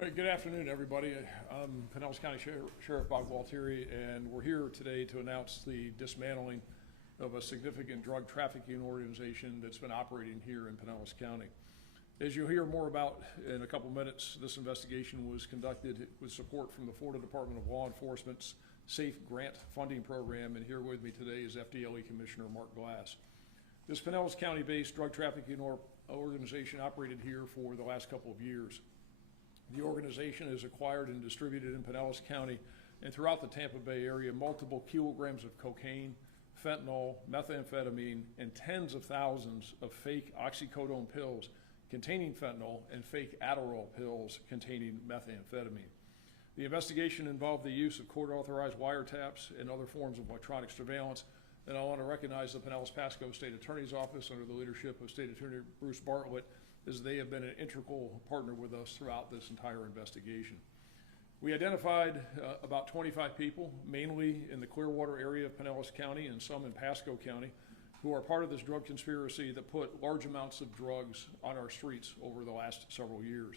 All right, good afternoon, everybody. I'm Pinellas County Sheriff Bob Gualtieri, and we're here today to announce the dismantling of a significant drug trafficking organization that's been operating here in Pinellas County. As you'll hear more about in a couple minutes, this investigation was conducted with support from the Florida Department of Law Enforcement's SAFE Grant Funding Program, and here with me today is FDLE Commissioner Mark Glass. This Pinellas County-based drug trafficking organization operated here for the last couple of years. The organization has acquired and distributed in Pinellas County and throughout the Tampa Bay area multiple kilograms of cocaine, fentanyl, methamphetamine, and tens of thousands of fake oxycodone pills containing fentanyl and fake Adderall pills containing methamphetamine. The investigation involved the use of court-authorized wiretaps and other forms of electronic surveillance, and I want to recognize the Pinellas Pasco State Attorney's Office under the leadership of State Attorney Bruce Bartlett, as they have been an integral partner with us throughout this entire investigation. We identified about 25 people, mainly in the Clearwater area of Pinellas County and some in Pasco County, who are part of this drug conspiracy that put large amounts of drugs on our streets over the last several years.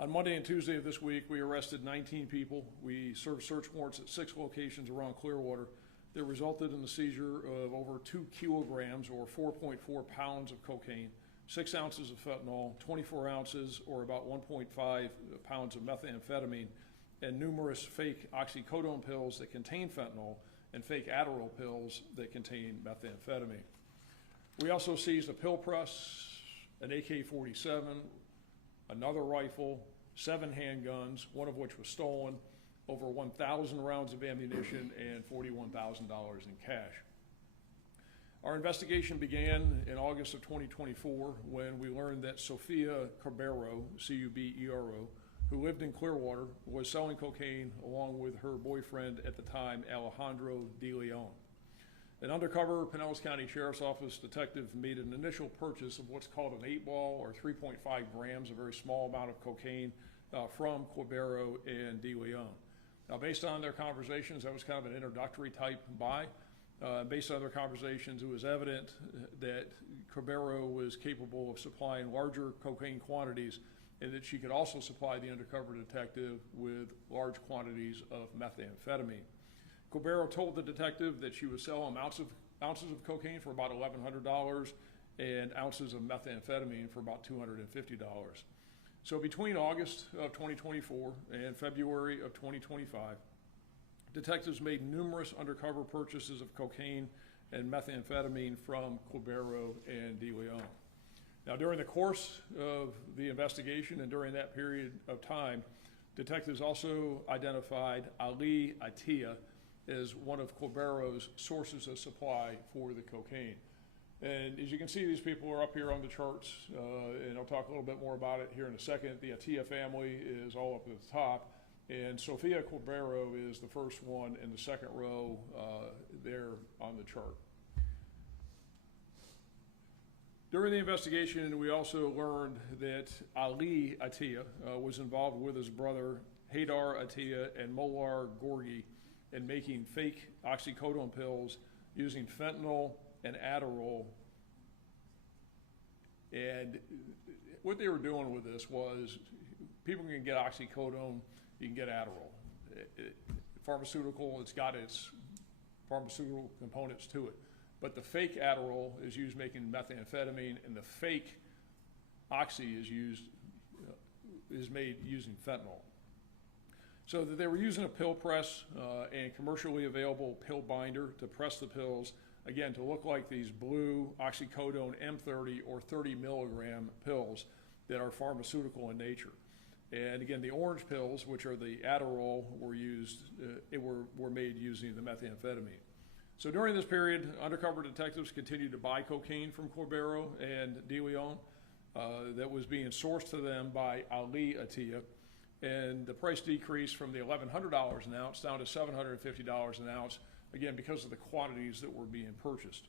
On Monday and Tuesday of this week, we arrested 19 people. We served search warrants at 6 locations around Clearwater that resulted in the seizure of over 2 kilograms or 4.4 pounds of cocaine, 6 ounces of fentanyl, 24 ounces or about 1.5 pounds of methamphetamine, and numerous fake oxycodone pills that contain fentanyl and fake Adderall pills that contain methamphetamine. We also seized a pill press, an AK-47, another rifle, 7 handguns, one of which was stolen, over 1,000 rounds of ammunition, and $41,000 in cash. Our investigation began in August of 2024 when we learned that Sofia Cubero, C-U-B-E-R-O, who lived in Clearwater, was selling cocaine along with her boyfriend at the time, Alejandro De Leon. An undercover Pinellas County Sheriff's Office detective made an initial purchase of what's called an 8-ball or 3.5 grams, a very small amount of cocaine, from Cubero and De Leon. Now, based on their conversations, that was kind of an introductory type buy. Based on their conversations, it was evident that Cubero was capable of supplying larger cocaine quantities and that she could also supply the undercover detective with large quantities of methamphetamine. Cubero told the detective that she would sell him ounces of cocaine for about $1,100 and ounces of methamphetamine for about $250. So between August of 2024 and February of 2025, detectives made numerous undercover purchases of cocaine and methamphetamine from Cubero and De Leon. Now, during the course of the investigation and during that period of time, detectives also identified Ali Atia as one of Cubero's sources of supply for the cocaine. And as you can see, these people are up here on the charts, and I'll talk a little bit more about it here in a second. The Atia family is all up at the top, and Sofia Cubero is the first one in the second row there on the chart. During the investigation, we also learned that Ali Atia was involved with his brother Haydar Atia and Molar Gorgi in making fake oxycodone pills using fentanyl and Adderall. And what they were doing with this was, people can get oxycodone, you can get Adderall. Pharmaceutical, it's got its pharmaceutical components to it. But the fake Adderall is used making methamphetamine, and the fake oxy is made using fentanyl. So that they were using a pill press and commercially available pill binder to press the pills, again, to look like these blue oxycodone M30 or 30 milligram pills that are pharmaceutical in nature. And again, the orange pills, which are the Adderall, were made using the methamphetamine. So during this period, undercover detectives continued to buy cocaine from Cubero and De Leon that was being sourced to them by Ali Atia. And the price decreased from the $1,100 an ounce down to $750 an ounce, again, because of the quantities that were being purchased.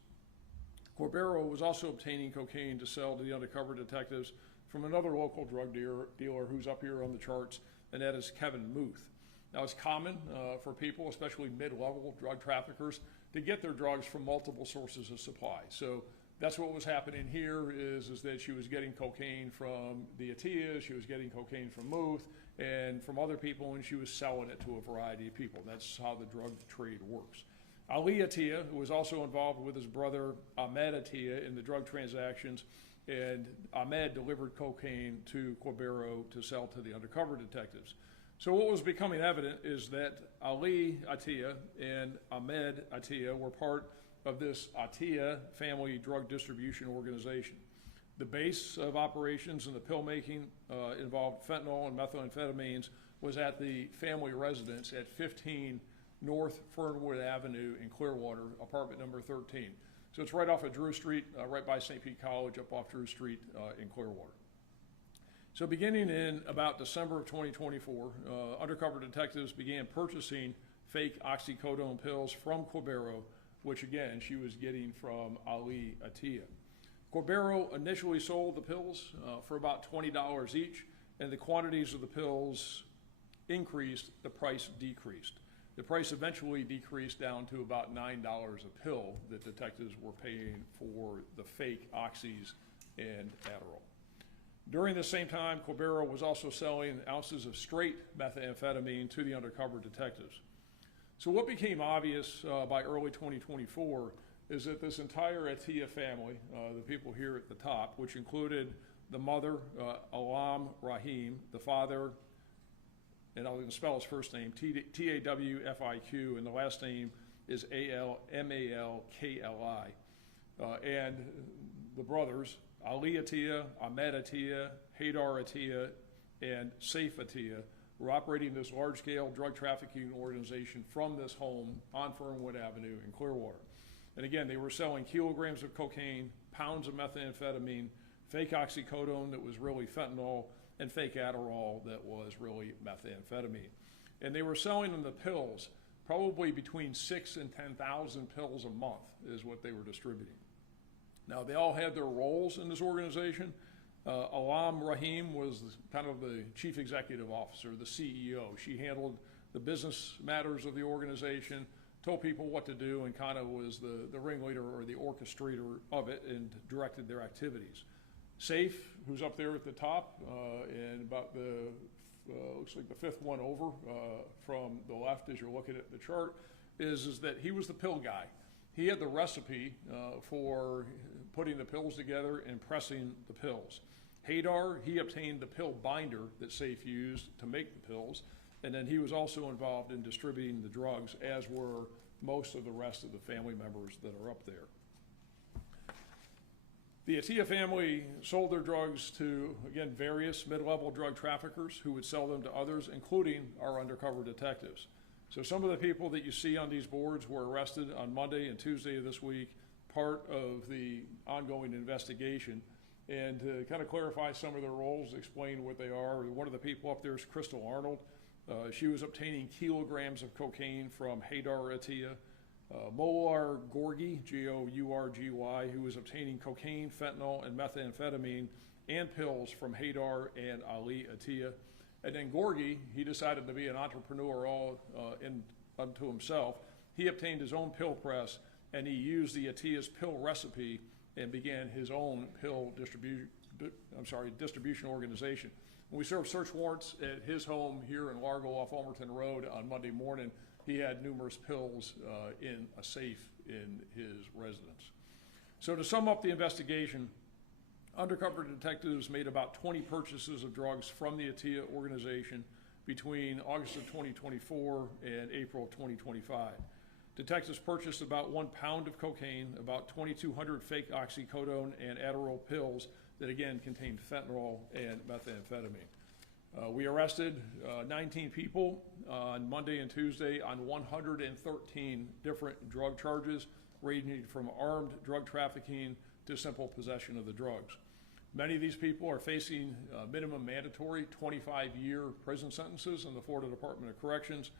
Cubero was also obtaining cocaine to sell to the undercover detectives from another local drug dealer who's up here on the charts, and that is Kevin Muth. Now, it's common for people, especially mid-level drug traffickers, to get their drugs from multiple sources of supply. So That's what was happening here is that she was getting cocaine from the Atias, she was getting cocaine from Muth, and from other people, and she was selling it to a variety of people. That's how the drug trade works. Ali Atia, who was also involved with his brother Ahmed Atia in the drug transactions, and Ahmed delivered cocaine to Corbero to sell to the undercover detectives. So what was becoming evident is that Ali Atia and Ahmed Atia were part of this Atia family drug distribution organization. The base of operations and the pill making involved fentanyl and methamphetamines was at the family residence at 15 North Fernwood Avenue in Clearwater, apartment number 13. So it's right off of Drew Street, right by St. Pete College, up off Drew Street in Clearwater. So beginning in about December of 2024, undercover detectives began purchasing fake oxycodone pills from Corbero, which again, she was getting from Ali Atia. Corbero initially sold the pills for about $20 each, and the quantities of the pills increased, the price decreased. The price eventually decreased down to about $9 a pill that detectives were paying for the fake oxys and Adderall. During the same time, Corbero was also selling ounces of straight methamphetamine to the undercover detectives. So what became obvious by early 2024 is that this entire Atia family, the people here at the top, which included the mother, Alam Rahim, the father, and I'm going to spell his first name, T-A-W-F-I-Q, and the last name is A-L-M-A-L-K-L-I, and the brothers, Ali Atia, Ahmed Atia, Haydar Atia, and Saif Atia, were operating this large-scale drug trafficking organization from this home on Fernwood Avenue in Clearwater. And again, they were selling kilograms of cocaine, pounds of methamphetamine, fake oxycodone that was really fentanyl, and fake Adderall that was really methamphetamine. And they were selling them the pills, probably between 6,000 and 10,000 pills a month is what they were distributing. Now, they all had their roles in this organization. Alam Rahim was kind of the chief executive officer, the CEO. She handled the business matters of the organization, told people what to do, and kind of was the ringleader or the orchestrator of it and directed their activities. Saif, who's up there at the top, and about the, looks like the fifth one over from the left as you're looking at the chart, is that he was the pill guy. He had the recipe for putting the pills together and pressing the pills. Haydar, he obtained the pill binder that Saif used to make the pills, and then he was also involved in distributing the drugs, as were most of the rest of the family members that are up there. The Atia family sold their drugs to, again, various mid-level drug traffickers who would sell them to others, including our undercover detectives. So some of the people that you see on these boards were arrested on Monday and Tuesday of this week, part of the ongoing investigation. And to kind of clarify some of their roles, explain what they are, one of the people up there is Crystal Arnold. She was obtaining kilograms of cocaine from Haydar Atia. Molar Gorgi, G-O-U-R-G-Y, who was obtaining cocaine, fentanyl, and methamphetamine and pills from Haydar and Ali Atia. And then Gorgi, he decided to be an entrepreneur all unto himself. He obtained his own pill press, and he used the Atia's pill recipe and began his own pill distribution organization. When we served search warrants at his home here in Largo off Ulmerton Road on Monday morning, he had numerous pills in a safe in his residence. So to sum up the investigation, undercover detectives made about 20 purchases of drugs from the Atia organization between August of 2024 and April of 2025. Detectives purchased about 1 pound of cocaine, about 2,200 fake oxycodone and Adderall pills that again contained fentanyl and methamphetamine. We arrested 19 people on Monday and Tuesday on 113 different drug charges, ranging from armed drug trafficking to simple possession of the drugs. Many of these people are facing minimum mandatory 25-year prison sentences in the Florida Department of Corrections.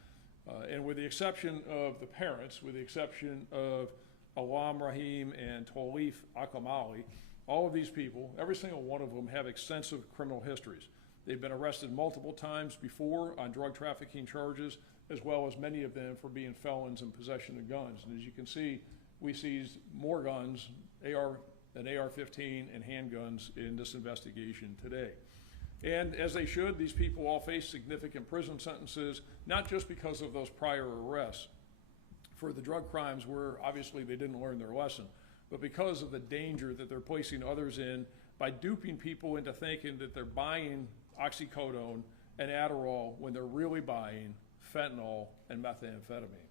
And with the exception of the parents, with the exception of Alam Rahim and Tolif Akamali, all of these people, every single one of them, have extensive criminal histories. They've been arrested multiple times before on drug trafficking charges, as well as many of them for being felons in possession of guns. And as you can see, we seized more guns, AR an AR-15 and handguns in this investigation today. And as they should, these people all face significant prison sentences, not just because of those prior arrests for the drug crimes where obviously they didn't learn their lesson, but because of the danger that they're placing others in by duping people into thinking that they're buying oxycodone and Adderall when they're really buying fentanyl and methamphetamine.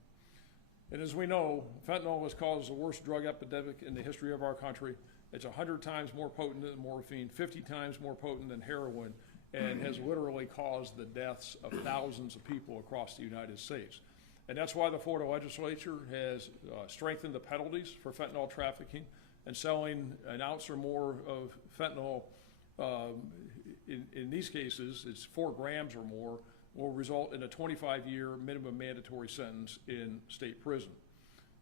And as we know, fentanyl has caused the worst drug epidemic in the history of our country. It's 100 times more potent than morphine, 50 times more potent than heroin, and has literally caused the deaths of thousands of people across the United States. And that's why the Florida legislature has strengthened the penalties for fentanyl trafficking, and selling an ounce or more of fentanyl, in these cases, it's 4 grams or more, will result in a 25-year minimum mandatory sentence in state prison.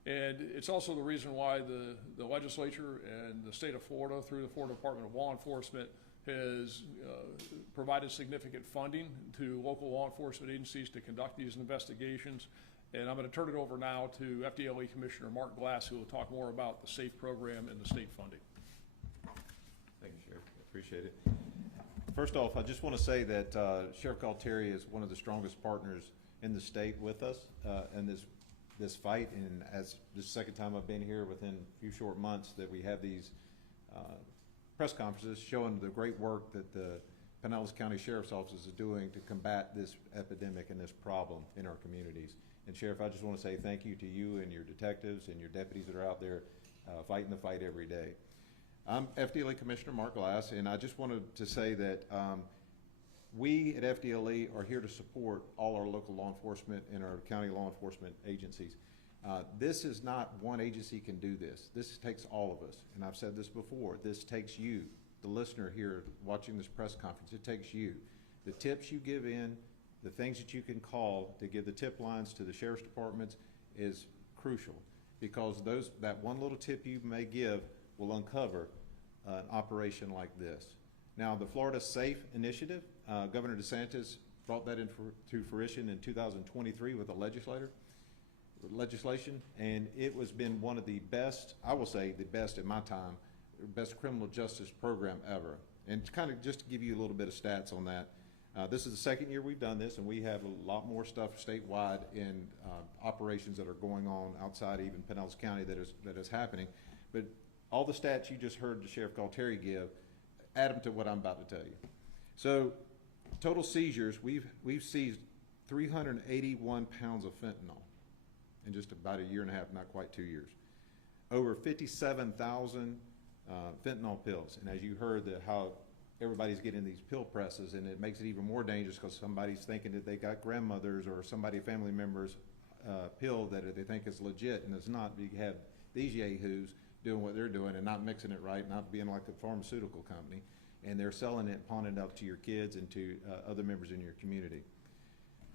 And it's also the reason why the legislature and the state of Florida, through the Florida Department of Law Enforcement, has provided significant funding to local law enforcement agencies to conduct these investigations. And I'm going to turn it over now to FDLE Commissioner Mark Glass, who will talk more about the SAFE program and the state funding. Thank you, Sheriff. I appreciate it. First off, I just want to say that Sheriff Galtieri is one of the strongest partners in the state with us in this fight. And as this is the second time I've been here within a few short months that we have these press conferences showing the great work that the Pinellas County Sheriff's Office is doing to combat this epidemic and this problem in our communities. And Sheriff, I just want to say thank you to you and your detectives and your deputies that are out there fighting the fight every day. I'm FDLE Commissioner Mark Glass, and I just wanted to say that we at FDLE are here to support all our local law enforcement and our county law enforcement agencies. This is not one agency can do this. This takes all of us, and I've said this before. This takes you, the listener here watching this press conference. It takes you. The tips you give in, the things that you can call to give the tip lines to the sheriff's departments is crucial, because that one little tip you may give will uncover an operation like this. Now, the Florida SAFE initiative, Governor DeSantis brought that into fruition in 2023 with the legislation, and it was been one of the best, I will say the best in my time, best criminal justice program ever. And to kind of just to give you a little bit of stats on that, this is the second year we've done this, and we have a lot more stuff statewide in operations that are going on outside even Pinellas County that is happening. But all the stats you just heard the Sheriff Galtieri give, add them to what I'm about to tell you. So total seizures, we've seized 381 pounds of fentanyl in just about a year and a half, not quite 2 years. Over 57,000 fentanyl pills. And as you heard how everybody's getting these pill presses, and it makes it even more dangerous because somebody's thinking that they got grandmother's or somebody, family members' pill that they think is legit, and it's not. You have these yahoos doing what they're doing and not mixing it right, not being like a pharmaceutical company, and they're selling it, pawning it up to your kids and to other members in your community.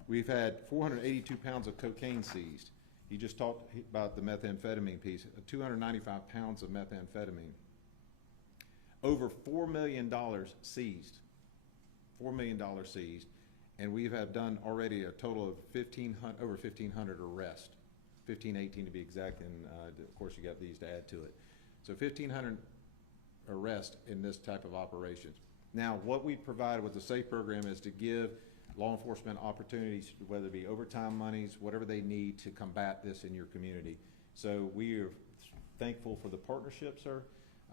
We've had 482 pounds of cocaine seized. He just talked about the methamphetamine piece, 295 pounds of methamphetamine. Over $4 million seized, $4 million seized, and we have done already a total of over 1,500 arrests, 1,518 to be exact, and of course you got these to add to it. So 1,500 arrests in this type of operations. Now, what we provide with the SAFE program is to give law enforcement opportunities, whether it be overtime monies, whatever they need to combat this in your community. So we are thankful for the partnership, sir.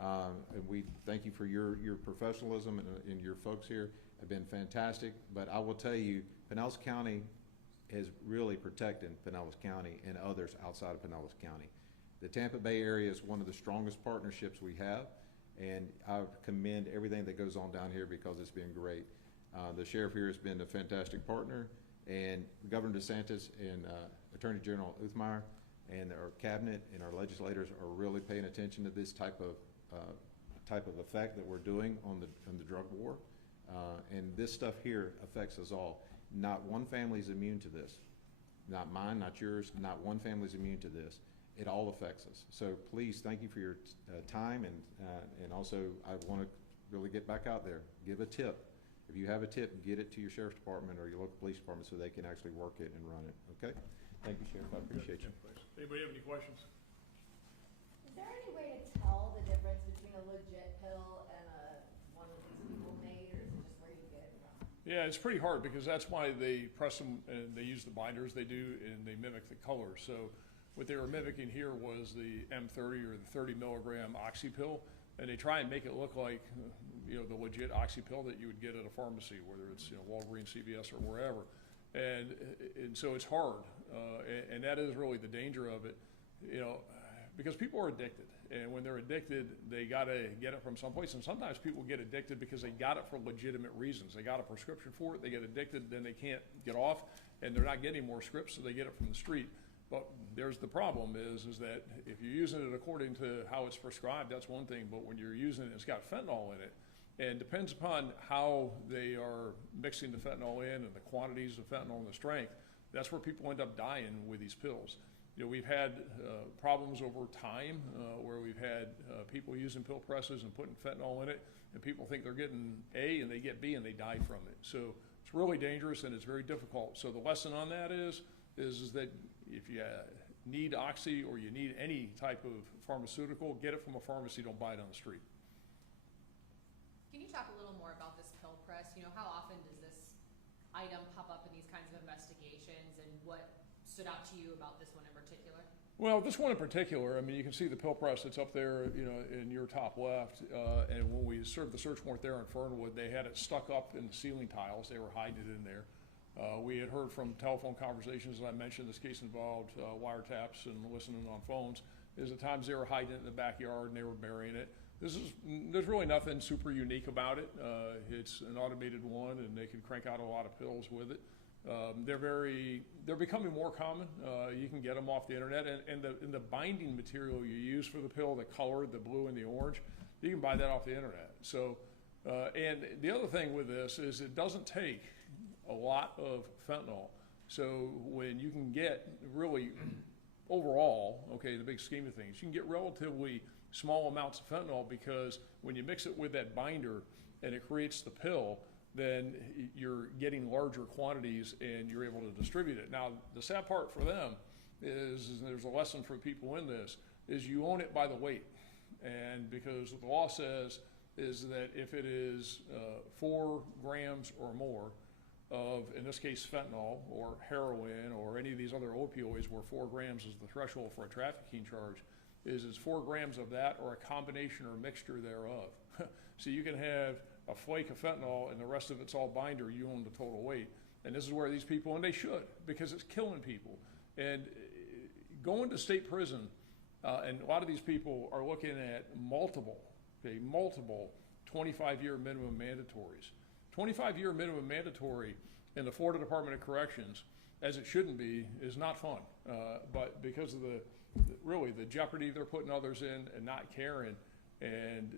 And we thank you for your professionalism, and your folks here have been fantastic. But I will tell you, Pinellas County is really protecting Pinellas County and others outside of Pinellas County. The Tampa Bay area is one of the strongest partnerships we have, and I commend everything that goes on down here because it's been great. The sheriff here has been a fantastic partner, and Governor DeSantis and Attorney General Uthmeyer and our cabinet and our legislators are really paying attention to this type of effect that we're doing on the drug war, and this stuff here affects us all. Not one family is immune to this. Not mine, not yours. Not one family is immune to this. It all affects us. So please, thank you for your time, and also I want to really get back out there. Give a tip. If you have a tip, get it to your sheriff's department or your local police department so they can actually work it and run it. Okay? Thank you, Sheriff. I appreciate you. Anybody have any questions? there any way to tell the difference between a legit pill and one that these people made, or is it just where you get it from? Yeah, it's pretty hard because that's why they press them and they use the binders they do and they mimic the color. So what they were mimicking here was the M30 or the 30 milligram oxy pill, and they try and make it look like the legit oxy pill that you would get at a pharmacy, whether it's Walgreens, CVS, or wherever. And so it's hard, and that is really the danger of it, because people are addicted, and when they're addicted, they gotta get it from someplace. And sometimes people get addicted because they got it for legitimate reasons. They got a prescription for it, they get addicted, then they can't get off, and they're not getting more scripts, so they get it from the street. But there's the problem is that if you're using it according to how it's prescribed, that's one thing. But when you're using it, it's got fentanyl in it. And depends upon how they are mixing the fentanyl in and the quantities of fentanyl and the strength. That's where people end up dying with these pills. We've had problems over time where we've had people using pill presses and putting fentanyl in it, and people think they're getting A and they get B and they die from it. So it's really dangerous and it's very difficult. So the lesson on that is that if you need oxy or you need any type of pharmaceutical, get it from a pharmacy, don't buy it on the street. Can you talk a little more about this pill press? How often does this item pop up in these kinds of investigations, and what stood out to you about this one in particular? Well, this one in particular, I mean, you can see the pill press that's up there, in your top left. And when we served the search warrant there in Fernwood, they had it stuck up in the ceiling tiles. They were hiding it in there. We had heard from telephone conversations, as I mentioned, this case involved wiretaps and listening on phones, is at times they were hiding it in the backyard and they were burying it. There's really nothing super unique about it. It's an automated one, and they can crank out a lot of pills with it. They're becoming more common. You can get them off the internet, and the binding material you use for the pill, the color, the blue and the orange, you can buy that off the internet. So, and the other thing with this is it doesn't take a lot of fentanyl. So when you can get really overall, okay, the big scheme of things, you can get relatively small amounts of fentanyl, because when you mix it with that binder and it creates the pill, then you're getting larger quantities and you're able to distribute it. Now, the sad part for them is there's a lesson for people in this, is you own it by the weight. And because what the law says is that if it is 4 grams or more of, in this case, fentanyl or heroin or any of these other opioids where 4 grams is the threshold for a trafficking charge, is 4 grams of that or a combination or mixture thereof. So you can have a flake of fentanyl and the rest of it's all binder, you own the total weight. And this is where these people, and they should, because it's killing people. And going to state prison, and a lot of these people are looking at multiple 25-year minimum mandatories. 25-year minimum mandatory in the Florida Department of Corrections, as it shouldn't be, is not fun. But because of really the jeopardy they're putting others in and not caring, and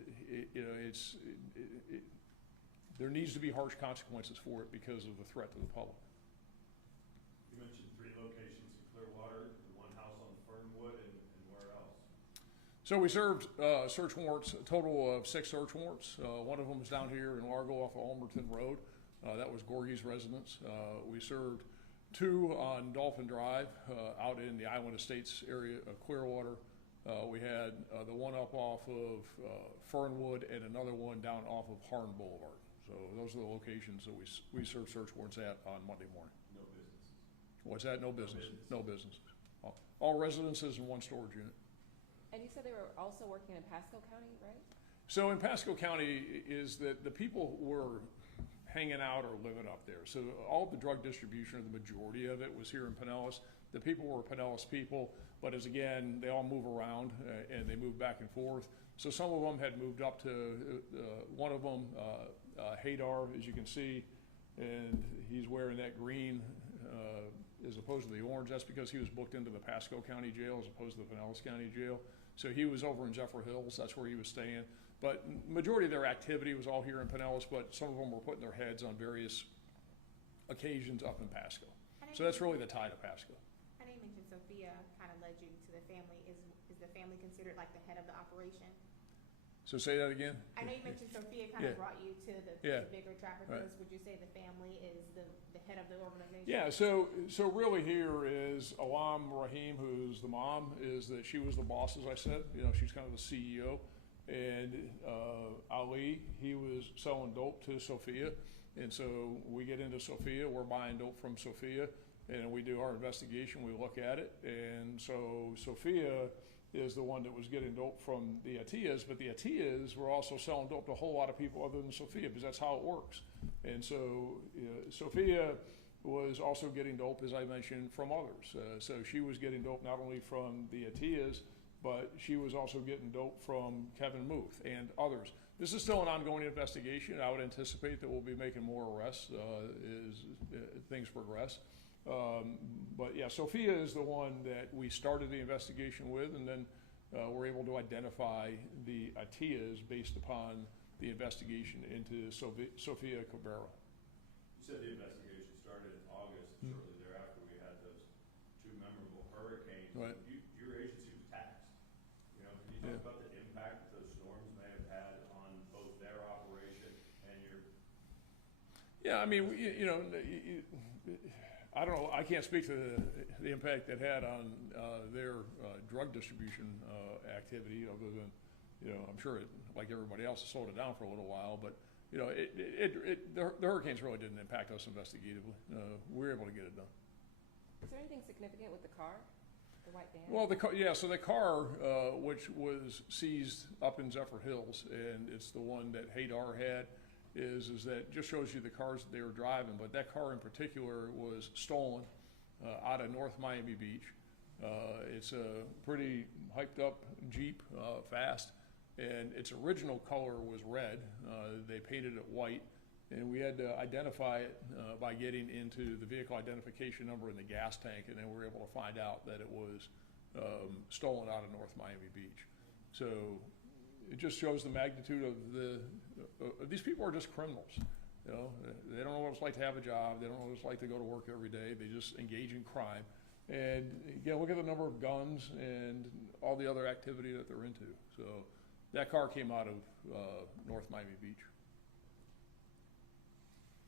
there needs to be harsh consequences for it because of the threat to the public. You mentioned 3 locations in Clearwater, one house on Fernwood, and where else? So we served search warrants, a total of 6 search warrants. One of them was down here in Largo off of Almerton Road. That was Gorgie's residence. We served 2 on Dolphin Drive out in the Island Estates area of Clearwater. We had the one up off of Fernwood and another one down off of Harn Boulevard. So those are the locations that we serve search warrants at on Monday morning. No businesses. What's that? No business. No businesses. All residences and 1 storage unit. And you said they were also working in Pasco County, right? So in Pasco County is that the people were hanging out or living up there. So all the drug distribution, or the majority of it, was here in Pinellas. The people were Pinellas people, but as again, they all move around and they move back and forth. So some of them had moved up to, one of them, Hadar, as you can see, and he's wearing that green as opposed to the orange. That's because he was booked into the Pasco County Jail as opposed to the Pinellas County Jail. So he was over in Zephyr Hills, that's where he was staying. But majority of their activity was all here in Pinellas, but some of them were putting their heads on various occasions up in Pasco. So that's really the tie to Pasco. I know you mentioned Sophia kind of led you to the family. Is the family considered like the head of the operation? So say that again? I know you mentioned Sophia kind of brought you to the bigger traffickers. Right. Would you say the family is the the head of the organization? Yeah, so really here is Alam Rahim, who's the mom, is that she was the boss, as I said. You know, she's kind of the CEO. And Ali, he was selling dope to Sophia. And so we get into Sophia, we're buying dope from Sophia, and we do our investigation, we look at it. And so Sophia is the one that was getting dope from the Atias, but the Atias were also selling dope to a whole lot of people other than Sophia, because that's how it works. And so Sophia was also getting dope, as I mentioned, from others. So she was getting dope not only from the Atias, but she was also getting dope from Kevin Muth and others. This is still an ongoing investigation. I would anticipate that we'll be making more arrests as things progress. But yeah, Sophia is the one that we started the investigation with, and then we're able to identify the Atias based upon the investigation into Sophia Cabrera. You said the investigation started in August. Shortly thereafter, we had those two memorable hurricanes. Right. Your agency was taxed. You know, can you talk about the impact that those storms may have had on both their operation and your? Yeah, I mean, you know, I don't know. I can't speak to the impact that had on their drug distribution activity, other than, you know, I'm sure it, like everybody else, it slowed it down for a little while. But you know, the hurricanes really didn't impact us investigatively. We were able to get it done. Is there anything significant with the car, the white van? Well, so the car, which was seized up in Zephyr Hills, and it's the one that Hadar had, is that just shows you the cars that they were driving. But that car in particular was stolen out of North Miami Beach. It's a pretty hyped up Jeep, fast, and its original color was red. They painted it white, and we had to identify it by getting into the vehicle identification number in the gas tank, and then we were able to find out that it was stolen out of North Miami Beach. So it just shows the magnitude of these people are just criminals. You know, they don't know what it's like to have a job. They don't know what it's like to go to work every day. They just engage in crime. And again, look at the number of guns and all the other activity that they're into. So that car came out of North Miami Beach.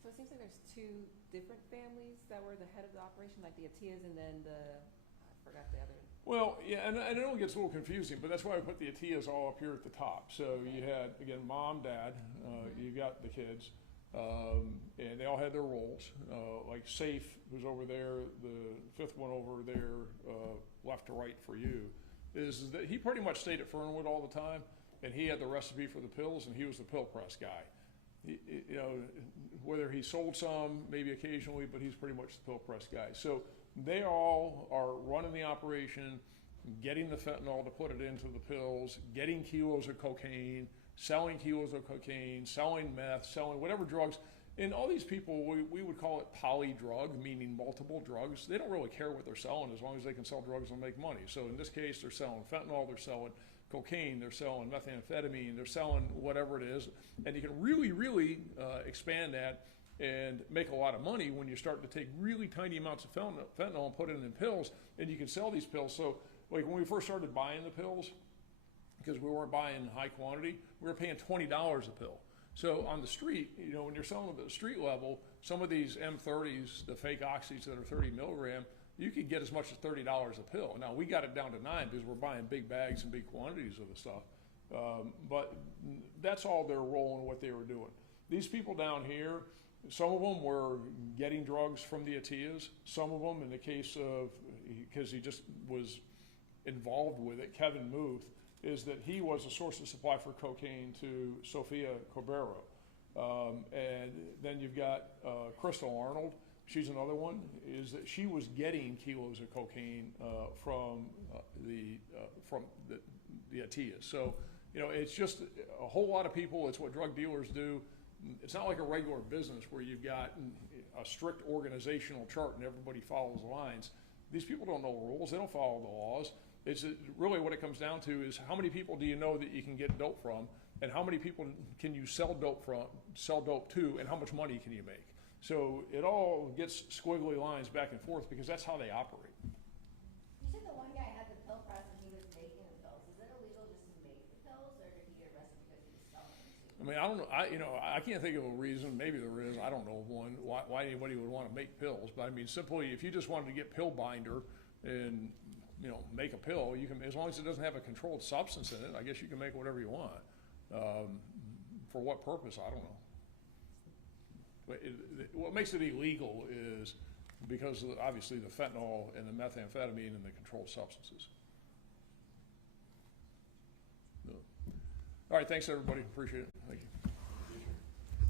So it seems like there's two different families that were the head of the operation, like the Atias and then I forgot the other. Well, yeah, and I know it gets a little confusing, but that's why I put the Atias all up here at the top. So you had, again, mom, dad, you got the kids, and they all had their roles. Like Safe, who's over there, the fifth one over there, left to right for you, is that he pretty much stayed at Fernwood all the time, and he had the recipe for the pills, and he was the pill press guy. You know, whether he sold some, maybe occasionally, but he's pretty much the pill press guy. So they all are running the operation, getting the fentanyl to put it into the pills, getting kilos of cocaine, selling kilos of cocaine, selling meth, selling whatever drugs. And all these people, we would call it polydrug, meaning multiple drugs. They don't really care what they're selling as long as they can sell drugs and make money. So in this case, they're selling fentanyl, they're selling cocaine, they're selling methamphetamine, they're selling whatever it is. And you can really, really expand that and make a lot of money when you start to take really tiny amounts of fentanyl and put it in pills, and you can sell these pills. So like when we first started buying the pills, because we weren't buying high quantity, we were paying $20 a pill. So on the street, you know, when you're selling them at the street level, some of these M30s, the fake oxys that are 30 milligram, you could get as much as $30 a pill. Now we got it down to $9 because we're buying big bags and big quantities of the stuff. But that's all their role and what they were doing. These people down here, some of them were getting drugs from the Atias. Some of them, in the case of, because he just was involved with it, Kevin Muth, is that he was a source of supply for cocaine to Sophia Cabrera. And then you've got Crystal Arnold. She's another one, is that she was getting kilos of cocaine from the Atias. So, you know, it's just a whole lot of people. It's what drug dealers do. It's not like a regular business where you've got a strict organizational chart and everybody follows the lines. These people don't know the rules. They don't follow the laws. It's really what it comes down to is how many people do you know that you can get dope from, and how many people can you sell dope to, and how much money can you make? So it all gets squiggly lines back and forth because that's how they operate. You said the one guy had the pill press and he was making the pills. Is it illegal just to make the pills, or did he get arrested because he was selling them too? I mean, I don't know, I can't think of a reason, maybe there is, I don't know of one, why anybody would want to make pills. But I mean, simply, if you just wanted to get pill binder and, make a pill, you can, as long as it doesn't have a controlled substance in it, I guess you can make whatever you want. For what purpose, I don't know. But what makes it illegal is because of, obviously, the fentanyl and the methamphetamine and the controlled substances. No. All right, thanks, everybody. Appreciate it. Thank you.